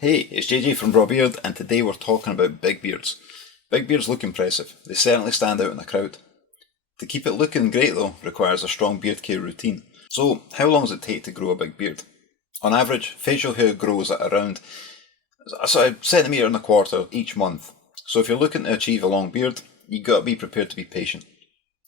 Hey, it's JJ from BrawBeard, and today we're talking about big beards. Big beards look impressive. They certainly stand out in the crowd. To keep it looking great though, requires a strong beard care routine. So, how long does it take to grow a big beard? On average, facial hair grows at around a centimetre and a quarter each month. So if you're looking to achieve a long beard, you've got to be prepared to be patient.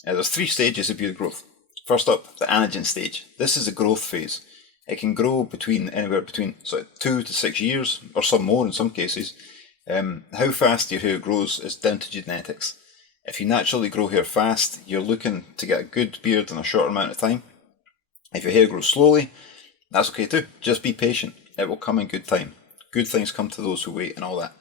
There's 3 stages of beard growth. First up, the anagen stage. This is the growth phase. It can grow anywhere between 2 to 6 years, or some more in some cases. How fast your hair grows is down to genetics. If you naturally grow hair fast, you're looking to get a good beard in a short amount of time. If your hair grows slowly, that's okay too. Just be patient. It will come in good time. Good things come to those who wait and all that.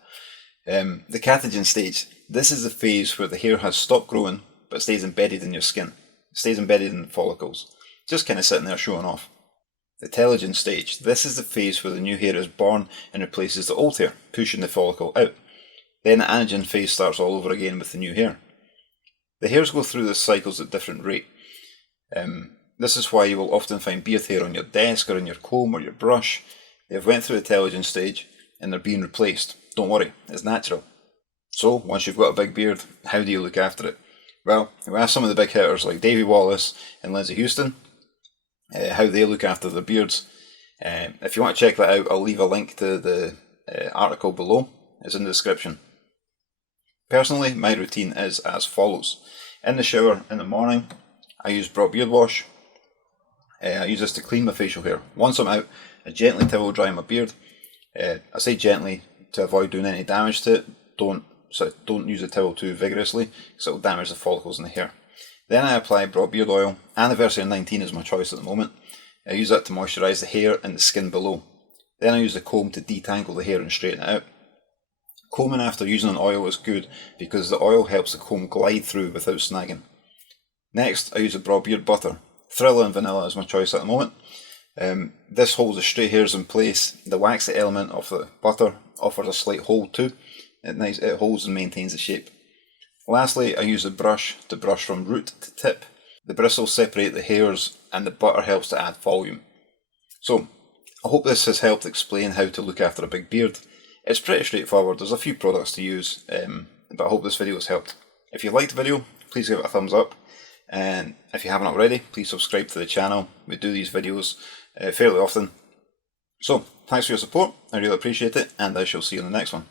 The catagen stage. This is the phase where the hair has stopped growing but stays embedded in your skin. It stays embedded in the follicles. Just kind of sitting there showing off. The telogen stage. This is the phase where the new hair is born and replaces the old hair, pushing the follicle out. Then the anagen phase starts all over again with the new hair. The hairs go through the cycles at different rate. This is why you will often find beard hair on your desk or in your comb or your brush. They've went through the telogen stage and they're being replaced. Don't worry, it's natural. So, once you've got a big beard, how do you look after it? Well, we asked some of the big hitters like Davey Wallace and Lindsay Houston how they look after their beards. If you want to check that out, I'll leave a link to the article below. It's in the description. Personally, my routine is as follows. In the shower in the morning, I use Braw beard wash. I use this to clean my facial hair. Once I'm out, I gently towel dry my beard. I say gently to avoid doing any damage to it. Don't use the towel too vigorously because it will damage the follicles in the hair. Then I apply Braw beard oil. Anniversary 19 is my choice at the moment. I use that to moisturise the hair and the skin below. Then I use the comb to detangle the hair and straighten it out. Combing after using an oil is good because the oil helps the comb glide through without snagging. Next, I use a Braw beard butter. Thriller and vanilla is my choice at the moment. This holds the stray hairs in place. The waxy element of the butter offers a slight hold too. It holds and maintains the shape. Lastly, I use a brush to brush from root to tip. The bristles separate the hairs and the butter helps to add volume. So, I hope this has helped explain how to look after a big beard. It's pretty straightforward. There's a few products to use, but I hope this video has helped. If you liked the video, please give it a thumbs up. And if you haven't already, please subscribe to the channel. We do these videos fairly often. So, thanks for your support. I really appreciate it, and I shall see you in the next one.